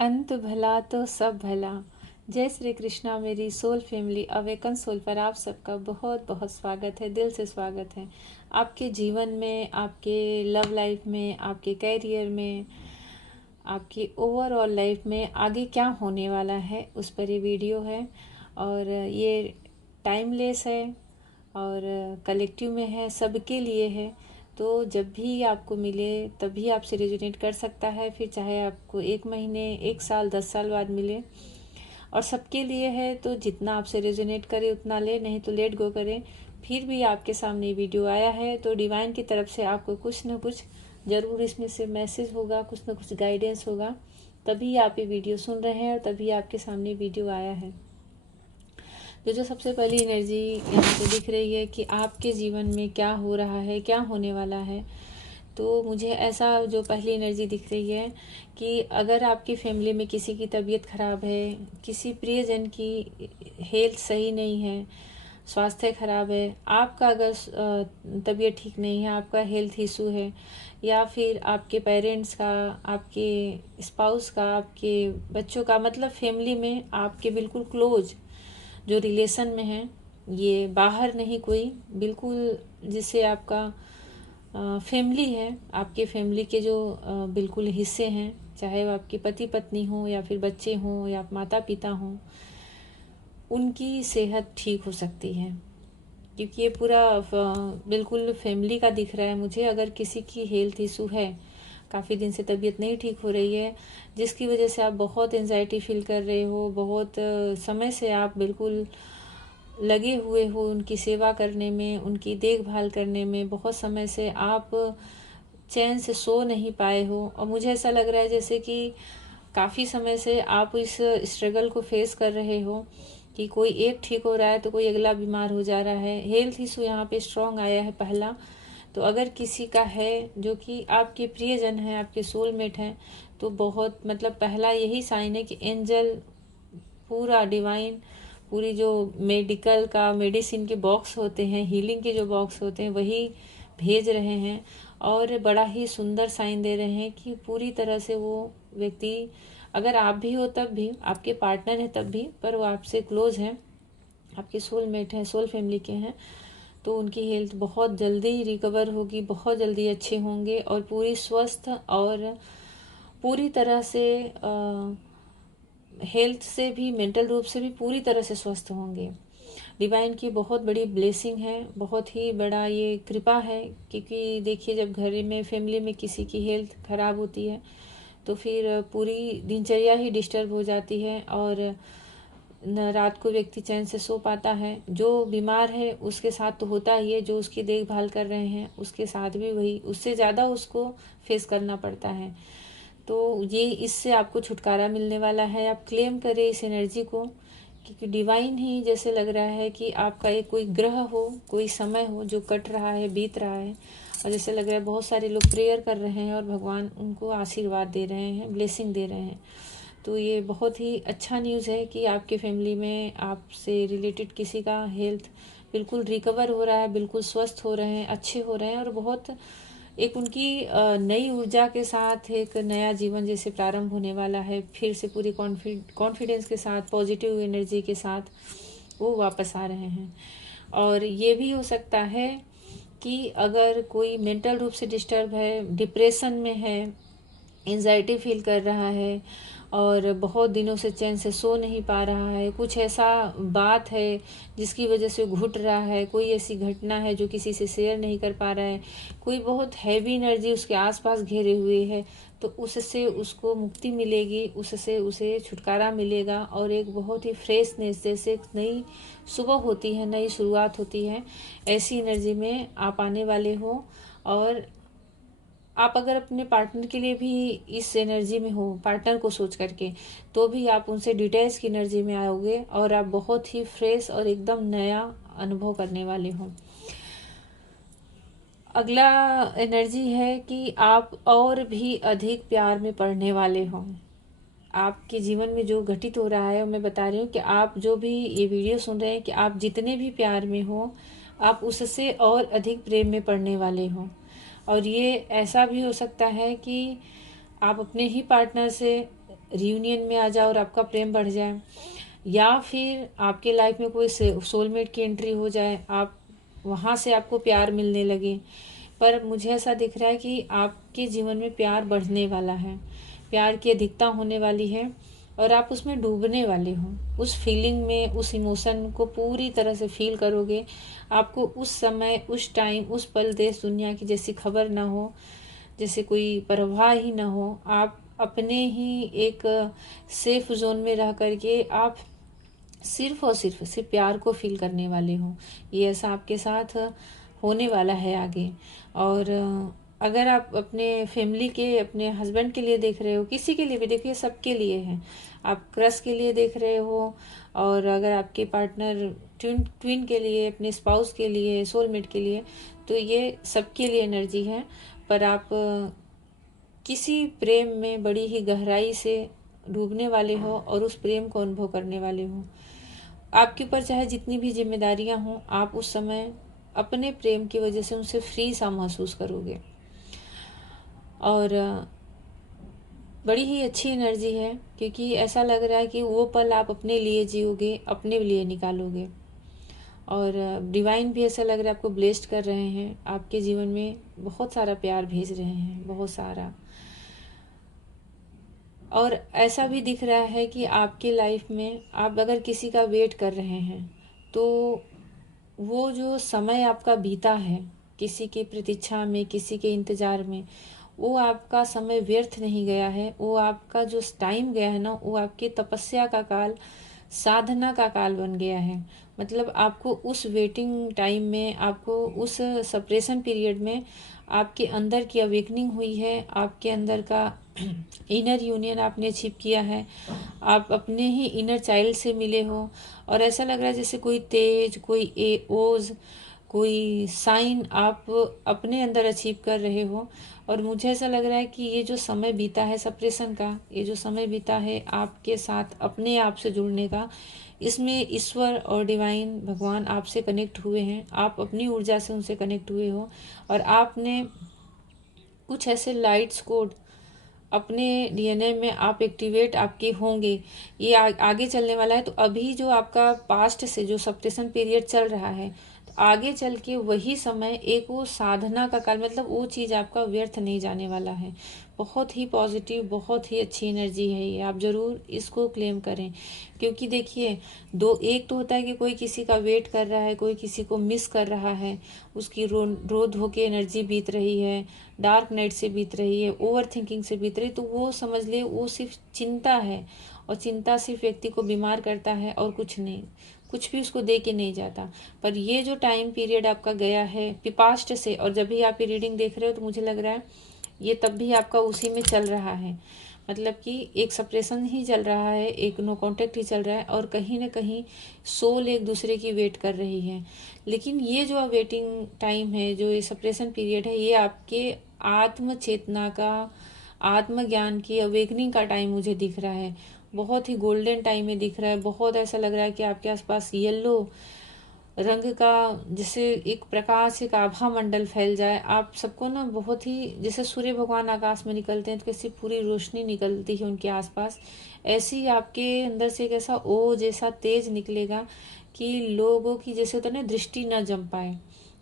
अंत भला तो सब भला। जय श्री कृष्णा। मेरी सोल फैमिली अवेकन सोल पर आप सबका बहुत बहुत स्वागत है, दिल से स्वागत है। आपके जीवन में, आपके लव लाइफ में, आपके कैरियर में, आपकी ओवरऑल लाइफ में आगे क्या होने वाला है उस पर ये वीडियो है। और ये टाइमलेस है और कलेक्टिव में है, सबके लिए है। तो जब भी आपको मिले तभी आपसे रेजोनेट कर सकता है, फिर चाहे आपको 1 महीने, 1 साल, 10 साल बाद मिले। और सबके लिए है, तो जितना आपसे रेजोनेट करे उतना ले, नहीं तो लेट गो करें। फिर भी आपके सामने वीडियो आया है तो डिवाइन की तरफ से आपको कुछ न कुछ ज़रूर इसमें से मैसेज होगा, कुछ न कुछ गाइडेंस होगा। तभी आप ये वीडियो सुन रहे हैं और तभी आपके सामने वीडियो आया है। तो जो सबसे पहली एनर्जी यहाँ पे दिख रही है कि आपके जीवन में क्या हो रहा है, क्या होने वाला है। तो मुझे ऐसा जो पहली एनर्जी दिख रही है कि अगर आपकी फैमिली में किसी की तबीयत खराब है, किसी प्रियजन की हेल्थ सही नहीं है, स्वास्थ्य खराब है, आपका अगर तबीयत ठीक नहीं है, आपका हेल्थ इशू है, या फिर आपके पेरेंट्स का, आपके स्पाउस का, आपके बच्चों का, मतलब फैमिली में आपके बिल्कुल क्लोज जो रिलेशन में है, ये बाहर नहीं कोई, बिल्कुल जिससे आपका फैमिली है, आपके फैमिली के जो बिल्कुल हिस्से हैं, चाहे वो आपके पति पत्नी हो या फिर बच्चे हों या माता पिता हों, उनकी सेहत ठीक हो सकती है। क्योंकि ये पूरा बिल्कुल फैमिली का दिख रहा है मुझे। अगर किसी की हेल्थ इशू है, काफ़ी दिन से तबीयत नहीं ठीक हो रही है, जिसकी वजह से आप बहुत एंजाइटी फील कर रहे हो, बहुत समय से आप बिल्कुल लगे हुए हो उनकी सेवा करने में, उनकी देखभाल करने में, बहुत समय से आप चैन से सो नहीं पाए हो। और मुझे ऐसा लग रहा है जैसे कि काफ़ी समय से आप इस स्ट्रगल को फेस कर रहे हो कि कोई एक ठीक हो रहा है तो कोई अगला बीमार हो जा रहा है। हेल्थ इशू यहाँ पे स्ट्रांग आया है पहला। तो अगर किसी का है जो कि आपके प्रियजन है, आपके सोलमेट हैं, तो बहुत मतलब पहला यही साइन है कि एंजल पूरा डिवाइन, पूरी जो मेडिकल का मेडिसिन के बॉक्स होते हैं, हीलिंग के जो बॉक्स होते हैं, वही भेज रहे हैं। और बड़ा ही सुंदर साइन दे रहे हैं कि पूरी तरह से वो व्यक्ति, अगर आप भी हो तब भी, आपके पार्टनर है तब भी, पर वो आपसे क्लोज हैं, आपके सोलमेट हैं, सोल फैमिली के हैं, तो उनकी हेल्थ बहुत जल्दी रिकवर होगी, बहुत जल्दी अच्छे होंगे और पूरी स्वस्थ और पूरी तरह से हेल्थ से भी, मेंटल रूप से भी पूरी तरह से स्वस्थ होंगे। डिवाइन की बहुत बड़ी ब्लेसिंग है, बहुत ही बड़ा ये कृपा है। क्योंकि देखिए, जब घर में फैमिली में किसी की हेल्थ खराब होती है तो फिर पूरी दिनचर्या ही डिस्टर्ब हो जाती है और न रात को व्यक्ति चैन से सो पाता है। जो बीमार है उसके साथ तो होता ही है, जो उसकी देखभाल कर रहे हैं उसके साथ भी वही, उससे ज़्यादा उसको फेस करना पड़ता है। तो ये इससे आपको छुटकारा मिलने वाला है। आप क्लेम करें इस एनर्जी को, क्योंकि डिवाइन ही जैसे लग रहा है कि आपका एक कोई ग्रह हो, कोई समय हो जो कट रहा है, बीत रहा है, और जैसे लग रहा है बहुत सारे लोग प्रेयर कर रहे हैं और भगवान उनको आशीर्वाद दे रहे हैं, ब्लेसिंग दे रहे हैं। तो ये बहुत ही अच्छा न्यूज़ है कि आपके फैमिली में आपसे रिलेटेड किसी का हेल्थ बिल्कुल रिकवर हो रहा है, बिल्कुल स्वस्थ हो रहे हैं, अच्छे हो रहे हैं, और बहुत एक उनकी नई ऊर्जा के साथ एक नया जीवन जैसे प्रारंभ होने वाला है। फिर से पूरी कॉन्फिडेंस के साथ, पॉजिटिव एनर्जी के साथ वो वापस आ रहे हैं। और ये भी हो सकता है कि अगर कोई मेंटल रूप से डिस्टर्ब है, डिप्रेशन में है, एंजाइटी फील कर रहा है और बहुत दिनों से चैन से सो नहीं पा रहा है, कुछ ऐसा बात है जिसकी वजह से घुट रहा है, कोई ऐसी घटना है जो किसी से शेयर नहीं कर पा रहा है, कोई बहुत हैवी एनर्जी उसके आसपास घेरे हुए है, तो उससे उसको मुक्ति मिलेगी, उससे उसे छुटकारा मिलेगा और एक बहुत ही फ्रेशनेस, जैसे एक नई सुबह होती है, नई शुरुआत होती है, ऐसी एनर्जी में आप आने वाले हो। और आप अगर अपने पार्टनर के लिए भी इस एनर्जी में हो, पार्टनर को सोच करके, तो भी आप उनसे डिटेल्स की एनर्जी में आओगे और आप बहुत ही फ्रेश और एकदम नया अनुभव करने वाले हो। अगला एनर्जी है कि आप और भी अधिक प्यार में पड़ने वाले हो। आपके जीवन में जो घटित हो रहा है, मैं बता रही हूँ कि आप जो भी ये वीडियो सुन रहे हैं, कि आप जितने भी प्यार में हो, आप उससे और अधिक प्रेम में पड़ने वाले हो। और ये ऐसा भी हो सकता है कि आप अपने ही पार्टनर से रियूनियन में आ जाए और आपका प्रेम बढ़ जाए, या फिर आपके लाइफ में कोई सोलमेट की एंट्री हो जाए, आप वहाँ से आपको प्यार मिलने लगे। पर मुझे ऐसा दिख रहा है कि आपके जीवन में प्यार बढ़ने वाला है, प्यार की अधिकता होने वाली है और आप उसमें डूबने वाले हो। उस फीलिंग में, उस इमोशन को पूरी तरह से फील करोगे। आपको उस समय, उस टाइम, उस पल देश दुनिया की जैसी खबर ना हो, जैसे कोई परवाह ही ना हो। आप अपने ही एक सेफ जोन में रह करके आप सिर्फ और सिर्फ प्यार को फील करने वाले हो। ये ऐसा आपके साथ होने वाला है आगे। और अगर आप अपने फैमिली के, अपने हस्बैंड के लिए देख रहे हो, किसी के लिए भी देखिए, सबके लिए है। आप क्रश के लिए देख रहे हो, और अगर आपके पार्टनर ट्विन के लिए, अपने स्पाउस के लिए, सोलमेट के लिए, तो ये सबके लिए एनर्जी है। पर आप किसी प्रेम में बड़ी ही गहराई से डूबने वाले हो और उस प्रेम को अनुभव करने वाले हो। आपके ऊपर चाहे जितनी भी जिम्मेदारियां हों, आप उस समय अपने प्रेम की वजह से उनसे फ्री सा महसूस करोगे। और बड़ी ही अच्छी एनर्जी है, क्योंकि ऐसा लग रहा है कि वो पल आप अपने लिए जियोगे, अपने लिए निकालोगे। और डिवाइन भी ऐसा लग रहा है आपको ब्लेस्ड कर रहे हैं, आपके जीवन में बहुत सारा प्यार भेज रहे हैं, बहुत सारा। और ऐसा भी दिख रहा है कि आपके लाइफ में आप अगर किसी का वेट कर रहे हैं, तो वो जो समय आपका बीता है किसी की प्रतीक्षा में, किसी के इंतजार में, वो आपका समय व्यर्थ नहीं गया है। वो आपका जो टाइम गया है ना, वो आपकी तपस्या का काल, साधना का काल बन गया है। मतलब आपको उस वेटिंग टाइम में, आपको उस सप्रेशन पीरियड में आपके अंदर की अवेकनिंग हुई है, आपके अंदर का इनर यूनियन आपने अचीव किया है। आप अपने ही इनर चाइल्ड से मिले हो, और ऐसा लग रहा है जैसे कोई तेज, कोई ओज, कोई साइन आप अपने अंदर अचीव कर रहे हो। और मुझे ऐसा लग रहा है कि ये जो समय बीता है सप्रेशन का, ये जो समय बीता है आपके साथ अपने आप से जुड़ने का, इसमें ईश्वर और डिवाइन भगवान आपसे कनेक्ट हुए हैं। आप अपनी ऊर्जा से उनसे कनेक्ट हुए हो, और आपने कुछ ऐसे लाइट्स कोड अपने डीएनए में आप एक्टिवेट आपके होंगे। ये आगे चलने वाला है। तो अभी जो आपका पास्ट से जो सप्रेशन पीरियड चल रहा है, तो आगे चल के वही समय एक वो साधना का काल, मतलब वो चीज़ आपका व्यर्थ नहीं जाने वाला है। बहुत ही पॉजिटिव, बहुत ही अच्छी एनर्जी है ये। आप जरूर इसको क्लेम करें, क्योंकि देखिए, एक तो होता है कि कोई किसी का वेट कर रहा है, कोई किसी को मिस कर रहा है, उसकी रो धो के एनर्जी बीत रही है, डार्क नाइट से बीत रही है, ओवर थिंकिंग से बीत रही है, तो वो समझ ले वो सिर्फ चिंता है। और चिंता सिर्फ व्यक्ति को बीमार करता है और कुछ नहीं, कुछ भी उसको दे के नहीं जाता। पर ये जो टाइम पीरियड आपका गया है पास्ट से, और जब भी आप ये रीडिंग देख रहे हो तो मुझे लग रहा है ये तब भी आपका उसी में चल रहा है। मतलब कि एक सप्रेशन ही चल रहा है, एक नो कांटेक्ट ही चल रहा है, और कहीं ना कहीं सोल एक दूसरे की वेट कर रही है। लेकिन ये जो वेटिंग टाइम है, जो ये सप्रेशन पीरियड है, ये आपके आत्म चेतना का, आत्मज्ञान की अवेकनिंग का टाइम मुझे दिख रहा है। बहुत ही गोल्डन टाइम में दिख रहा है। बहुत ऐसा लग रहा है कि आपके आसपास येलो रंग का जैसे एक प्रकाश, एक आभा मंडल फैल जाए। आप सबको ना बहुत ही, जैसे सूर्य भगवान आकाश में निकलते हैं तो कैसी पूरी रोशनी निकलती है उनके आसपास, ऐसी आपके अंदर से एक ऐसा ओ जैसा तेज निकलेगा कि लोगों की जैसे होता है ना, दृष्टि न जम पाए।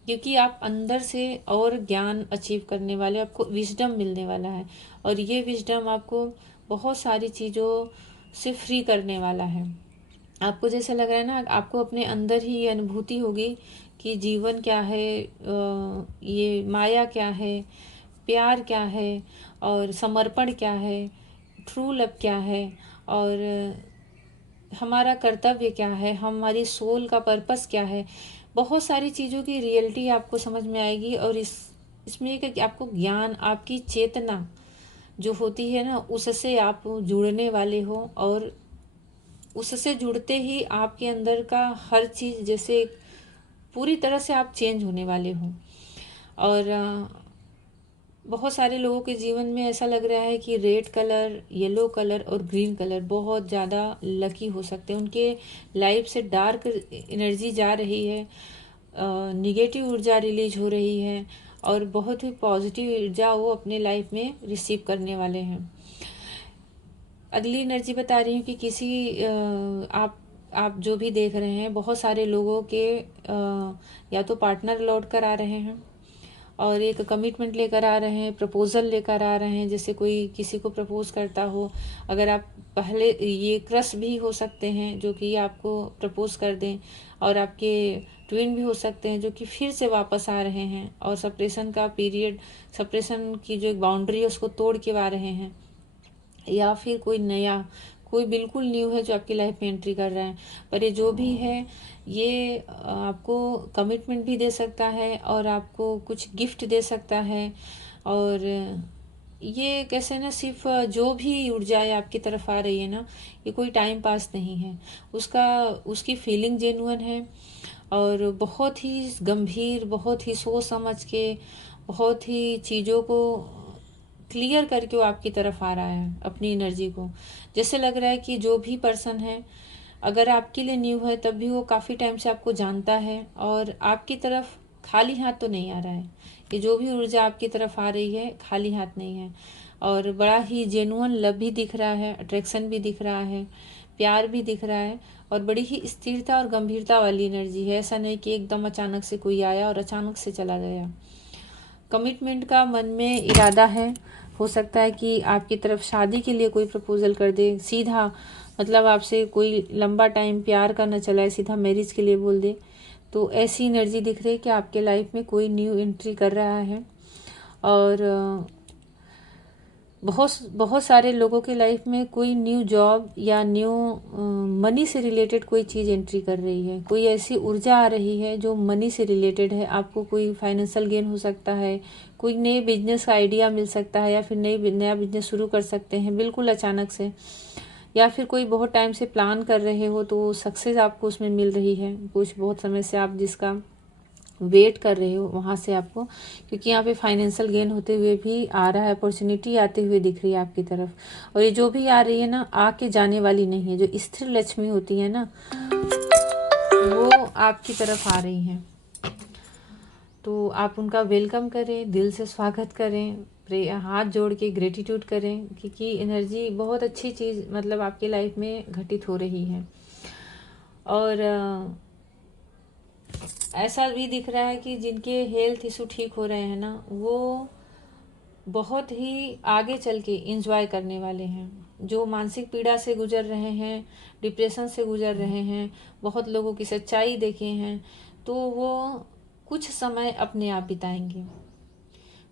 क्योंकि आप अंदर से और ज्ञान अचीव करने वाले, आपको विजडम मिलने वाला है, और ये विजडम आपको बहुत सारी चीज़ों से फ्री करने वाला है। आपको जैसे लग रहा है ना, आपको अपने अंदर ही ये अनुभूति होगी कि जीवन क्या है, ये माया क्या है, प्यार क्या है, और समर्पण क्या है, ट्रू लव क्या है, और हमारा कर्तव्य क्या है, हमारी सोल का पर्पस क्या है। बहुत सारी चीज़ों की रियलिटी आपको समझ में आएगी। और इसमें एक है कि आपको ज्ञान, आपकी चेतना जो होती है ना, उससे आप जुड़ने वाले हो, और उससे जुड़ते ही आपके अंदर का हर चीज़ जैसे पूरी तरह से आप चेंज होने वाले हो। और बहुत सारे लोगों के जीवन में ऐसा लग रहा है कि रेड कलर, येलो कलर और ग्रीन कलर बहुत ज़्यादा लकी हो सकते हैं। उनके लाइफ से डार्क एनर्जी जा रही है, निगेटिव ऊर्जा रिलीज हो रही है, और बहुत ही पॉजिटिव ऊर्जा वो अपने लाइफ में रिसीव करने वाले हैं। अगली एनर्जी बता रही हूँ कि किसी आप जो भी देख रहे हैं, बहुत सारे लोगों के या तो पार्टनर लौट कर आ रहे हैं और एक कमिटमेंट लेकर आ रहे हैं, प्रपोजल लेकर आ रहे हैं। जैसे कोई किसी को प्रपोज करता हो, अगर आप पहले, ये क्रश भी हो सकते हैं जो कि आपको प्रपोज कर दें, और आपके ट्विन भी हो सकते हैं जो कि फिर से वापस आ रहे हैं और सेपरेशन का पीरियड, सेपरेशन की जो एक बाउंड्री है उसको तोड़ के आ रहे हैं। या फिर कोई नया, कोई बिल्कुल न्यू है जो आपकी लाइफ में एंट्री कर रहा है। पर ये जो भी है, ये आपको कमिटमेंट भी दे सकता है और आपको कुछ गिफ्ट दे सकता है। और ये कैसे ना, सिर्फ जो भी ऊर्जाएं आपकी तरफ आ रही है ना, ये कोई टाइम पास नहीं है। उसकी फीलिंग जेन्युइन है और बहुत ही गंभीर, बहुत ही सोच समझ के, बहुत ही चीज़ों को क्लियर करके वो आपकी तरफ आ रहा है अपनी एनर्जी को। जैसे लग रहा है कि जो भी पर्सन है, अगर आपके लिए न्यू है तब भी वो काफ़ी टाइम से आपको जानता है और आपकी तरफ खाली हाथ तो नहीं आ रहा है। ये जो भी ऊर्जा आपकी तरफ आ रही है, खाली हाथ नहीं है। और बड़ा ही जेन्युइन लव भी दिख रहा है, अट्रैक्शन भी दिख रहा है, प्यार भी दिख रहा है, और बड़ी ही स्थिरता और गंभीरता वाली एनर्जी है। ऐसा नहीं कि एकदम अचानक से कोई आया और अचानक से चला गया। कमिटमेंट का मन में इरादा है। हो सकता है कि आपकी तरफ शादी के लिए कोई प्रपोजल कर दे सीधा, मतलब आपसे कोई लंबा टाइम प्यार का न चलाए, सीधा मैरिज के लिए बोल दे। तो ऐसी एनर्जी दिख रही है कि आपके लाइफ में कोई न्यू एंट्री कर रहा है। और बहुत बहुत सारे लोगों के लाइफ में कोई न्यू जॉब या न्यू मनी से रिलेटेड कोई चीज़ एंट्री कर रही है। कोई ऐसी ऊर्जा आ रही है जो मनी से रिलेटेड है। आपको कोई फाइनेंशियल गेन हो सकता है, कोई नए बिजनेस का आइडिया मिल सकता है, या फिर नया बिजनेस शुरू कर सकते हैं बिल्कुल अचानक से। या फिर कोई बहुत टाइम से प्लान कर रहे हो तो सक्सेस आपको उसमें मिल रही है। कुछ बहुत समय से आप जिसका वेट कर रहे हो वहाँ से आपको, क्योंकि यहाँ पे फाइनेंशियल गेन होते हुए भी आ रहा है, अपॉर्चुनिटी आते हुए दिख रही है आपकी तरफ। और ये जो भी आ रही है ना, आके जाने वाली नहीं है। जो स्थिर लक्ष्मी होती है ना, वो आपकी तरफ आ रही हैं। तो आप उनका वेलकम करें, दिल से स्वागत करें, हाथ जोड़ के ग्रेटिट्यूड करें, क्योंकि एनर्जी बहुत अच्छी चीज़ मतलब आपकी लाइफ में घटित हो रही है। और ऐसा भी दिख रहा है कि जिनके हेल्थ इशू ठीक हो रहे हैं ना, वो बहुत ही आगे चल के इंजॉय करने वाले हैं। जो मानसिक पीड़ा से गुजर रहे हैं, डिप्रेशन से गुजर रहे हैं, बहुत लोगों की सच्चाई देखे हैं, तो वो कुछ समय अपने आप बिताएंगे।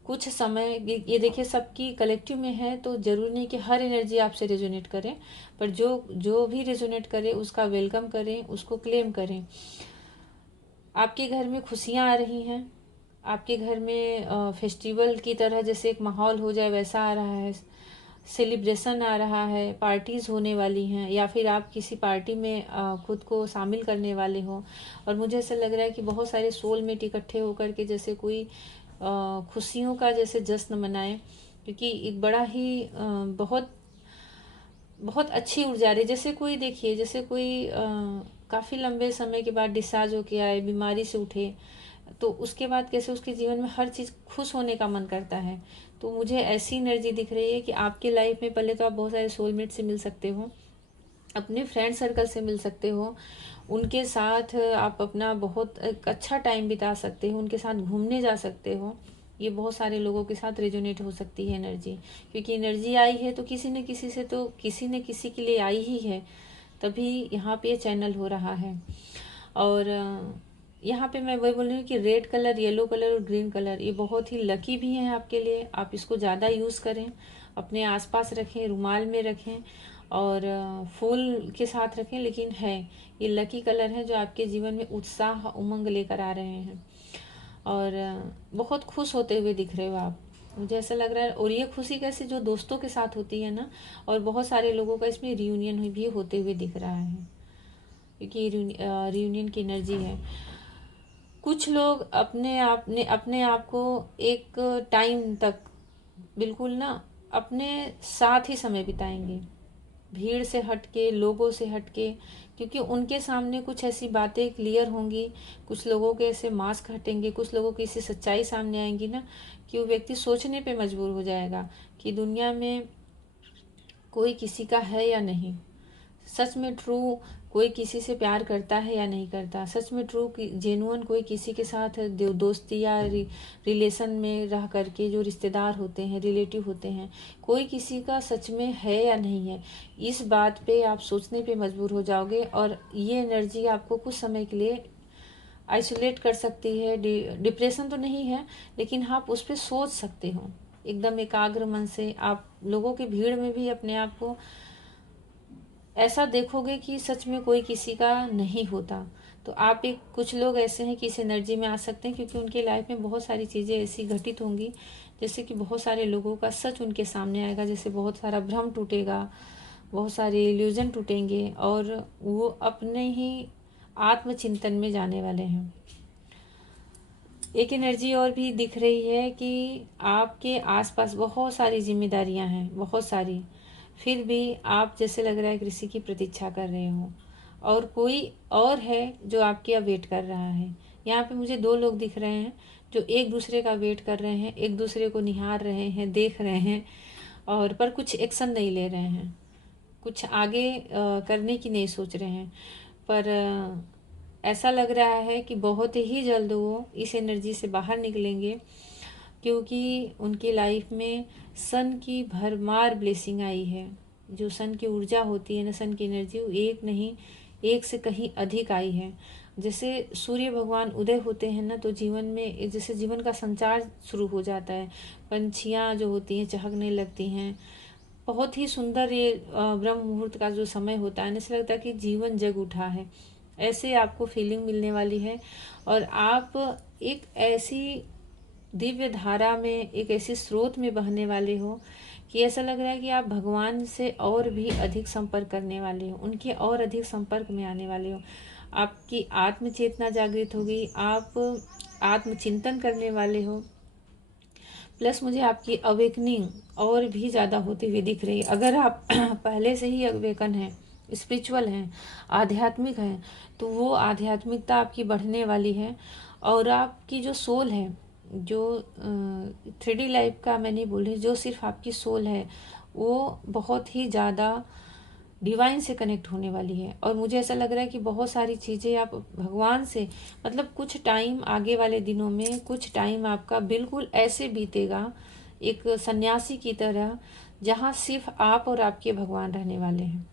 कुछ समय, ये देखिए सबकी कलेक्टिव में है, तो जरूरी नहीं कि हर एनर्जी आपसे रेजोनेट करे, पर जो जो भी रेजोनेट करे उसका वेलकम करें, उसको क्लेम करें। आपके घर में खुशियाँ आ रही हैं, आपके घर में फेस्टिवल की तरह जैसे एक माहौल हो जाए वैसा आ रहा है, सेलिब्रेशन आ रहा है, पार्टीज होने वाली हैं, या फिर आप किसी पार्टी में खुद को शामिल करने वाले हो। और मुझे ऐसा लग रहा है कि बहुत सारे सोलमेट इकट्ठे होकर के जैसे कोई खुशियों का जैसे जश्न मनाए, क्योंकि एक बड़ा ही बहुत बहुत अच्छी ऊर्जा रही। जैसे कोई देखिए, जैसे कोई काफ़ी लंबे समय के बाद डिस्चार्ज होके आए, बीमारी से उठे, तो उसके बाद कैसे उसके जीवन में हर चीज़ खुश होने का मन करता है। तो मुझे ऐसी एनर्जी दिख रही है कि आपके लाइफ में पहले तो आप बहुत सारे सोलमेट से मिल सकते हो, अपने फ्रेंड सर्कल से मिल सकते हो, उनके साथ आप अपना बहुत एक अच्छा टाइम बिता सकते हो, उनके साथ घूमने जा सकते हो। ये बहुत सारे लोगों के साथ रेजोनेट हो सकती है एनर्जी, क्योंकि एनर्जी आई है तो किसी न किसी से, तो किसी न किसी के लिए आई ही है, तभी यहाँ पे ये चैनल हो रहा है। और यहाँ पे मैं वही बोल रही हूँ कि रेड कलर, येलो कलर और ग्रीन कलर ये बहुत ही लकी भी हैं आपके लिए। आप इसको ज़्यादा यूज़ करें, अपने आसपास रखें, रुमाल में रखें और फूल के साथ रखें। लेकिन है, ये लकी कलर है जो आपके जीवन में उत्साह, उमंग लेकर आ रहे हैं। और बहुत खुश होते हुए दिख रहे हो आप, मुझे ऐसा लग रहा है। और ये खुशी कैसे, जो दोस्तों के साथ होती है ना, और बहुत सारे लोगों का इसमें रियूनियन भी होते हुए दिख रहा है, क्योंकि रियूनियन की एनर्जी है। कुछ लोग अपने आप को एक टाइम तक बिल्कुल ना अपने साथ ही समय बिताएंगे, भीड़ से हटके, लोगों से हटके, क्योंकि उनके सामने कुछ ऐसी बातें क्लियर होंगी, कुछ लोगों के ऐसे मास्क हटेंगे, कुछ लोगों की ऐसी सच्चाई सामने आएंगी ना, कि वो व्यक्ति सोचने पे मजबूर हो जाएगा कि दुनिया में कोई किसी का है या नहीं, सच में ट्रू कोई किसी से प्यार करता है या नहीं करता, सच में ट्रू जेन्युइन कोई किसी के साथ दोस्ती या रिलेशन में रह करके जो रिश्तेदार होते हैं, रिलेटिव होते हैं, कोई किसी का सच में है या नहीं है, इस बात पे आप सोचने पे मजबूर हो जाओगे। और ये एनर्जी आपको कुछ समय के लिए आइसोलेट कर सकती है। डिप्रेशन तो नहीं है, लेकिन आप उस पर सोच सकते हो एकदम एकाग्र मन से। आप लोगों की भीड़ में भी अपने आप को ऐसा देखोगे कि सच में कोई किसी का नहीं होता। तो आप एक कुछ लोग ऐसे हैं कि इस एनर्जी में आ सकते हैं, क्योंकि उनके लाइफ में बहुत सारी चीज़ें ऐसी घटित होंगी, जैसे कि बहुत सारे लोगों का सच उनके सामने आएगा, जैसे बहुत सारा भ्रम टूटेगा, बहुत सारे इल्यूजन टूटेंगे, और वो अपने ही आत्मचिंतन में जाने वाले हैं। एक एनर्जी और भी दिख रही है कि आपके आसपास बहुत सारी जिम्मेदारियां हैं, बहुत सारी, फिर भी आप जैसे लग रहा है किसी की प्रतीक्षा कर रहे हो, और कोई और है जो आपकी अब वेट कर रहा है। यहाँ पे मुझे दो लोग दिख रहे हैं जो एक दूसरे का वेट कर रहे हैं, एक दूसरे को निहार रहे हैं, देख रहे हैं, और पर कुछ एक्शन नहीं ले रहे हैं, कुछ आगे करने की नहीं सोच रहे हैं। पर ऐसा लग रहा है कि बहुत ही जल्द वो इस एनर्जी से बाहर निकलेंगे, क्योंकि उनकी लाइफ में सन की भरमार ब्लेसिंग आई है। जो सन की ऊर्जा होती है ना, सन की एनर्जी, एक नहीं एक से कहीं अधिक आई है। जैसे सूर्य भगवान उदय होते हैं ना, तो जीवन में जैसे जीवन का संचार शुरू हो जाता है, पंछियाँ जो होती हैं चहकने लगती हैं। बहुत ही सुंदर ये ब्रह्म मुहूर्त का जो समय होता है, ऐसा लगता है कि जीवन जग उठा है, ऐसे आपको फीलिंग मिलने वाली है। और आप एक ऐसी दिव्य धारा में, एक ऐसे स्रोत में बहने वाले हो कि ऐसा लग रहा है कि आप भगवान से और भी अधिक संपर्क करने वाले हो, उनके और अधिक संपर्क में आने वाले हो। आपकी आत्म चेतना जागृत होगी, आप आत्मचिंतन करने वाले हो। प्लस मुझे आपकी अवेकनिंग और भी ज़्यादा होती हुई दिख रही है। अगर आप पहले से ही अवेकन हैं, स्पिरिचुअल हैं, आध्यात्मिक हैं, तो वो आध्यात्मिकता आपकी बढ़ने वाली है। और आपकी जो सोल है, जो 3D लाइफ का मैं नहीं बोल रही, जो सिर्फ आपकी सोल है, वो बहुत ही ज़्यादा डिवाइन से कनेक्ट होने वाली है। और मुझे ऐसा लग रहा है कि बहुत सारी चीज़ें आप भगवान से, मतलब कुछ टाइम आगे वाले दिनों में, कुछ टाइम आपका बिल्कुल ऐसे बीतेगा एक सन्यासी की तरह, जहाँ सिर्फ आप और आपके भगवान रहने वाले हैं।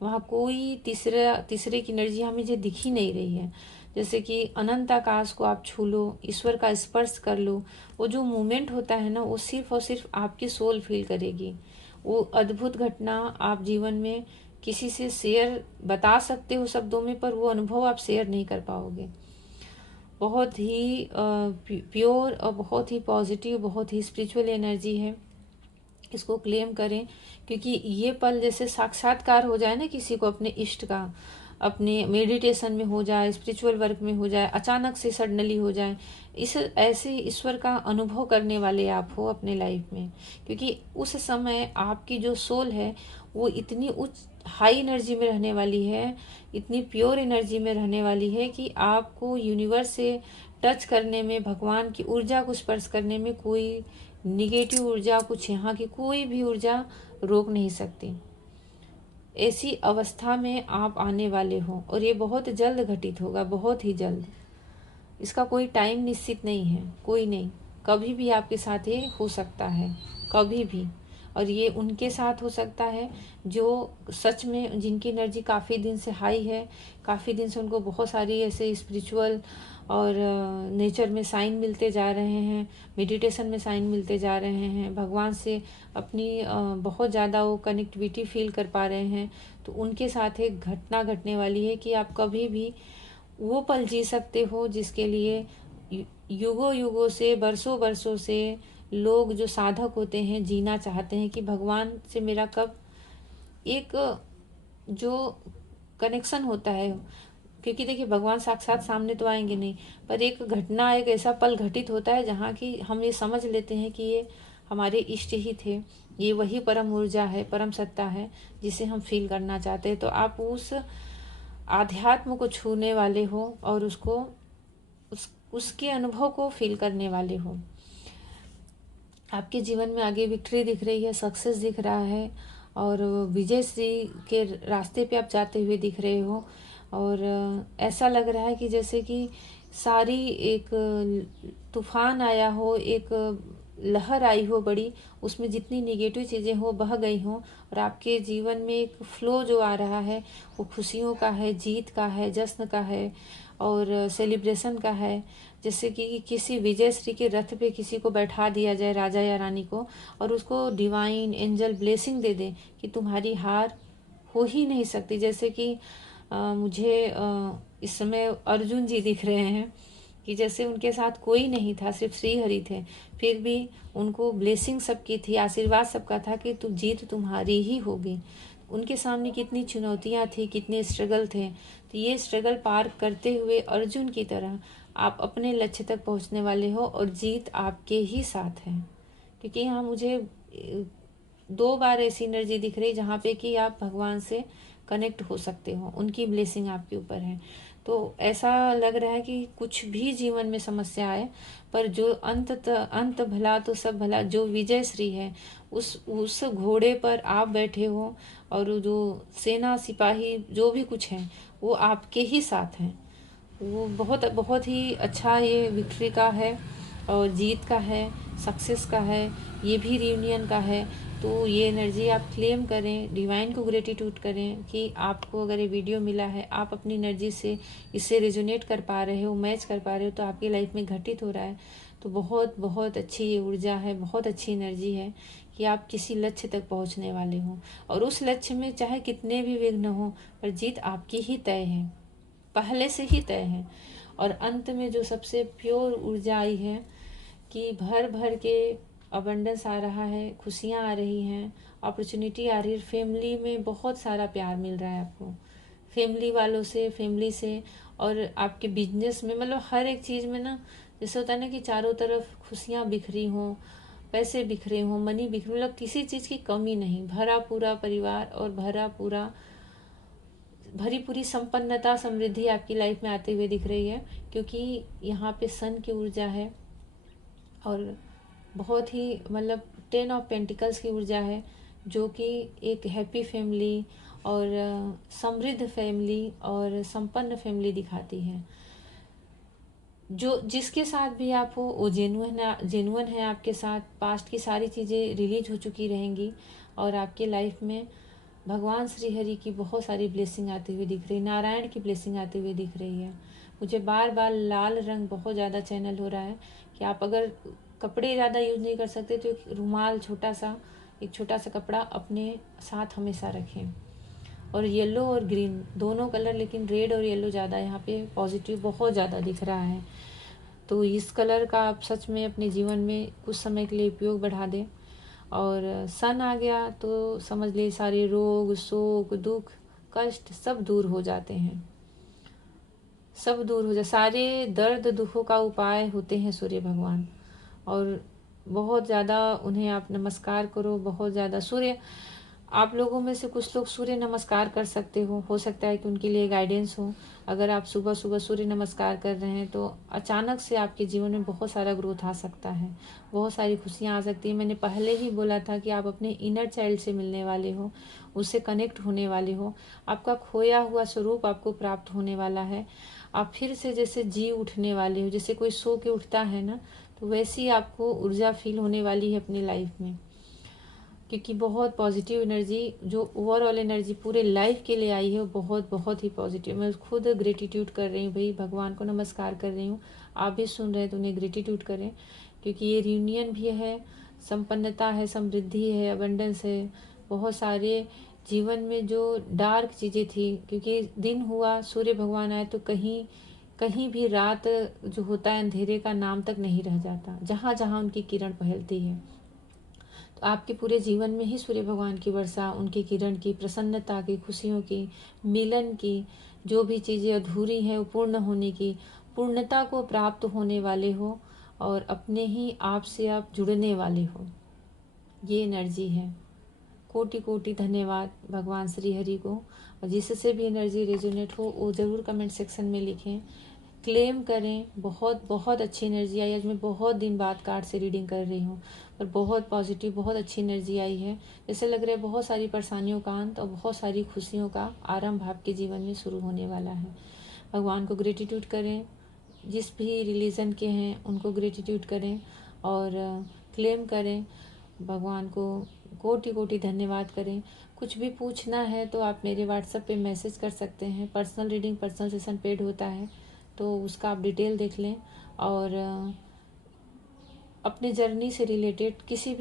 वहाँ कोई तीसरे की एनर्जी हमें मुझे दिख ही नहीं रही है। जैसे कि अनंत आकाश को आप छू लो, ईश्वर का स्पर्श कर लो, वो जो मोमेंट होता है ना, वो सिर्फ और सिर्फ आपकी सोल फील करेगी। वो अद्भुत घटना आप जीवन में किसी से शेयर बता सकते हो शब्दों में, पर वो अनुभव आप शेयर नहीं कर पाओगे। बहुत ही प्योर और बहुत ही पॉजिटिव, बहुत ही स्पिरिचुअल एनर्जी है। इसको क्लेम करें, क्योंकि ये पल जैसे साक्षात्कार हो जाए ना किसी को अपने इष्ट का, अपने मेडिटेशन में हो जाए, स्पिरिचुअल वर्क में हो जाए, अचानक से सडनली हो जाए, इस ऐसे ईश्वर का अनुभव करने वाले आप हो अपने लाइफ में। क्योंकि उस समय आपकी जो सोल है वो इतनी उच्च हाई एनर्जी में रहने वाली है, इतनी प्योर एनर्जी में रहने वाली है कि आपको यूनिवर्स से टच करने में, भगवान की ऊर्जा को स्पर्श करने में कोई निगेटिव ऊर्जा, कुछ यहाँ की कोई भी ऊर्जा रोक नहीं सकती। ऐसी अवस्था में आप आने वाले हो, और ये बहुत जल्द घटित होगा, बहुत ही जल्द। इसका कोई टाइम निश्चित नहीं है, कोई नहीं, कभी भी आपके साथ ये हो सकता है, कभी भी। और ये उनके साथ हो सकता है जो सच में, जिनकी एनर्जी काफ़ी दिन से हाई है, काफ़ी दिन से उनको बहुत सारी ऐसे स्पिरिचुअल और नेचर में साइन मिलते जा रहे हैं, मेडिटेशन में साइन मिलते जा रहे हैं, भगवान से अपनी बहुत ज़्यादा वो कनेक्टिविटी फील कर पा रहे हैं। तो उनके साथ एक घटना घटने वाली है कि आप कभी भी वो पल जी सकते हो जिसके लिए युगों युगों से, बरसों बरसों से लोग जो साधक होते हैं जीना चाहते हैं कि भगवान से मेरा कब एक जो कनेक्शन होता है। क्योंकि देखिए, भगवान साक्षात सामने तो आएंगे नहीं, पर एक घटना, एक ऐसा पल घटित होता है जहाँ की हम ये समझ लेते हैं कि ये हमारे इष्ट ही थे, ये वही परम ऊर्जा है, परम सत्ता है जिसे हम फील करना चाहते हैं। तो आप उस आध्यात्म को छूने वाले हो और उसके अनुभव को फील करने वाले हो। आपके जीवन में आगे विक्ट्री दिख रही है, सक्सेस दिख रहा है, और विजय श्री के रास्ते पे आप जाते हुए दिख रहे हो। और ऐसा लग रहा है कि जैसे कि सारी एक तूफान आया हो, एक लहर आई हो बड़ी, उसमें जितनी निगेटिव चीज़ें हो बह गई हों, और आपके जीवन में एक फ्लो जो आ रहा है वो खुशियों का है, जीत का है, जश्न का है और सेलिब्रेशन का है। जैसे कि किसी विजय श्री के रथ पे किसी को बैठा दिया जाए, राजा या रानी को, और उसको डिवाइन एंजल ब्लेसिंग दे दे कि तुम्हारी हार हो ही नहीं सकती। जैसे कि मुझे इस समय अर्जुन जी दिख रहे हैं कि जैसे उनके साथ कोई नहीं था, सिर्फ श्री हरि थे, फिर भी उनको ब्लेसिंग सबकी थी, आशीर्वाद सबका था कि तुम जीत तुम्हारी ही होगी। उनके सामने कितनी चुनौतियां थी, कितने स्ट्रगल थे, तो ये स्ट्रगल पार करते हुए अर्जुन की तरह आप अपने लक्ष्य तक पहुंचने वाले हो और जीत आपके ही साथ है। क्योंकि यहाँ मुझे 2 बार ऐसी एनर्जी दिख रही जहाँ पे कि आप भगवान से कनेक्ट हो सकते हो, उनकी ब्लेसिंग आपके ऊपर है। तो ऐसा लग रहा है कि कुछ भी जीवन में समस्या आए, पर जो अंत भला तो सब भला, जो विजय श्री है उस घोड़े पर आप बैठे हो, और जो सेना सिपाही जो भी कुछ है वो आपके ही साथ हैं। वो बहुत बहुत ही अच्छा ये विक्ट्री का है और जीत का है, सक्सेस का है, ये भी रियूनियन का है। तो ये एनर्जी आप क्लेम करें, डिवाइन को ग्रेटिट्यूड करें कि आपको अगर ये वीडियो मिला है, आप अपनी एनर्जी से इससे रेजोनेट कर पा रहे हो, मैच कर पा रहे हो, तो आपकी लाइफ में घटित हो रहा है। तो बहुत बहुत अच्छी ये ऊर्जा है, बहुत अच्छी एनर्जी है कि आप किसी लक्ष्य तक पहुंचने वाले हो, और उस लक्ष्य में चाहे कितने भी विघ्न हो, पर जीत आपकी ही तय है, पहले से ही तय है। और अंत में जो सबसे प्योर ऊर्जा आई है कि भर भर के अबंडेंस आ रहा है, खुशियाँ आ रही हैं, अपॉर्चुनिटी आ रही है, फैमिली में बहुत सारा प्यार मिल रहा है आपको, फैमिली वालों से, फैमिली से, और आपके बिजनेस में, मतलब हर एक चीज़ में ना, जैसे होता है ना कि चारों तरफ खुशियाँ बिखरी हों, पैसे बिखरे हों, मनी बिखरे, मतलब किसी चीज़ की कमी नहीं, भरा पूरा परिवार और भरी पूरी संपन्नता, समृद्धि आपकी लाइफ में आते हुए दिख रही है। क्योंकि यहाँ पे सन की ऊर्जा है और बहुत ही मतलब 10 ऑफ पेंटिकल्स की ऊर्जा है, जो कि एक हैप्पी फैमिली और समृद्ध फैमिली और संपन्न फैमिली दिखाती है। जो जिसके साथ भी आप हो वो जेन्युइन है आपके साथ, पास्ट की सारी चीज़ें रिलीज हो चुकी रहेंगी, और आपके लाइफ में भगवान श्री हरि की बहुत सारी ब्लेसिंग आती हुई दिख रही है, नारायण की ब्लेसिंग आती हुई दिख रही है। मुझे बार बार लाल रंग बहुत ज़्यादा चैनल हो रहा है कि आप अगर कपड़े ज़्यादा यूज नहीं कर सकते तो एक रुमाल, एक छोटा सा कपड़ा अपने साथ हमेशा रखें। और येलो और ग्रीन दोनों कलर, लेकिन रेड और येलो ज़्यादा यहाँ पे पॉजिटिव बहुत ज़्यादा दिख रहा है। तो इस कलर का आप सच में अपने जीवन में कुछ समय के लिए उपयोग बढ़ा दें। और सन आ गया तो समझ लिए सारे रोग, शोक, दुख, कष्ट सब दूर हो जाते हैं, सब दूर हो जाए। सारे दर्द दुखों का उपाय होते हैं सूर्य भगवान, और बहुत ज़्यादा उन्हें आप नमस्कार करो, बहुत ज़्यादा। सूर्य, आप लोगों में से कुछ लोग सूर्य नमस्कार कर सकते हो सकता है कि उनके लिए गाइडेंस हो। अगर आप सुबह सुबह सूर्य नमस्कार कर रहे हैं तो अचानक से आपके जीवन में बहुत सारा ग्रोथ आ सकता है, बहुत सारी खुशियाँ आ सकती है। मैंने पहले ही बोला था कि आप अपने इनर चाइल्ड से मिलने वाले हो, उससे कनेक्ट होने वाले हो, आपका खोया हुआ स्वरूप आपको प्राप्त होने वाला है। आप फिर से जैसे जी उठने वाले हो, जैसे कोई सो के उठता है ना, तो वैसी आपको ऊर्जा फील होने वाली है अपनी लाइफ में। क्योंकि बहुत पॉजिटिव एनर्जी, जो ओवरऑल एनर्जी पूरे लाइफ के लिए आई है, वो बहुत बहुत ही पॉजिटिव। मैं खुद ग्रेटिट्यूड कर रही हूँ भाई, भगवान को नमस्कार कर रही हूँ। आप भी सुन रहे हैं तो उन्हें ग्रेटिट्यूड करें, क्योंकि ये रियूनियन भी है, संपन्नता है, समृद्धि है, अबंडेंस है। बहुत सारे जीवन में जो डार्क चीज़ें थी, क्योंकि दिन हुआ, सूर्य भगवान आए, तो कहीं कहीं भी रात जो होता है अंधेरे का नाम तक नहीं रह जाता, जहाँ जहाँ उनकी किरण पहलती है। तो आपके पूरे जीवन में ही सूर्य भगवान की वर्षा, उनकी किरण की, प्रसन्नता की, खुशियों की, मिलन की, जो भी चीज़ें अधूरी हैं वो पूर्ण होने की, पूर्णता को प्राप्त होने वाले हो, और अपने ही आप से आप जुड़ने वाले हो। ये एनर्जी है। कोटि कोटि धन्यवाद भगवान श्री हरि को। और जिससे भी एनर्जी रेजोनेट हो वो ज़रूर कमेंट सेक्शन में लिखें। क्लेम करें। बहुत बहुत अच्छी एनर्जी आई। आज मैं बहुत दिन बाद कार्ड से रीडिंग कर रही हूँ, पर बहुत पॉजिटिव, बहुत अच्छी एनर्जी आई है। जैसे लग रहा है बहुत सारी परेशानियों का अंत और बहुत सारी खुशियों का आरंभ आपके जीवन में शुरू होने वाला है। भगवान को ग्रेटिट्यूड करें, जिस भी रिलीजन के हैं उनको ग्रेटिट्यूड करें और क्लेम करें। भगवान को कोटि कोटि धन्यवाद करें। कुछ भी पूछना है तो आप मेरे व्हाट्सएप पे मैसेज कर सकते हैं। Personal reading, personal session paid होता है, तो उसका आप डिटेल देख लें। और अपने जर्नी से रिलेटेड किसी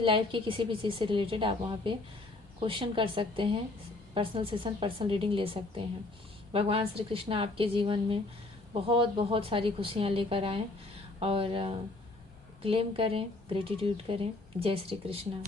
लाइफ की किसी भी चीज़ से रिलेटेड आप वहाँ पे क्वेश्चन कर सकते हैं। पर्सनल सेशन, पर्सनल रीडिंग ले सकते हैं। भगवान श्री कृष्ण आपके जीवन में बहुत बहुत सारी खुशियाँ लेकर आएँ और क्लेम करें, ग्रेटिट्यूड करें। जय श्री कृष्ण।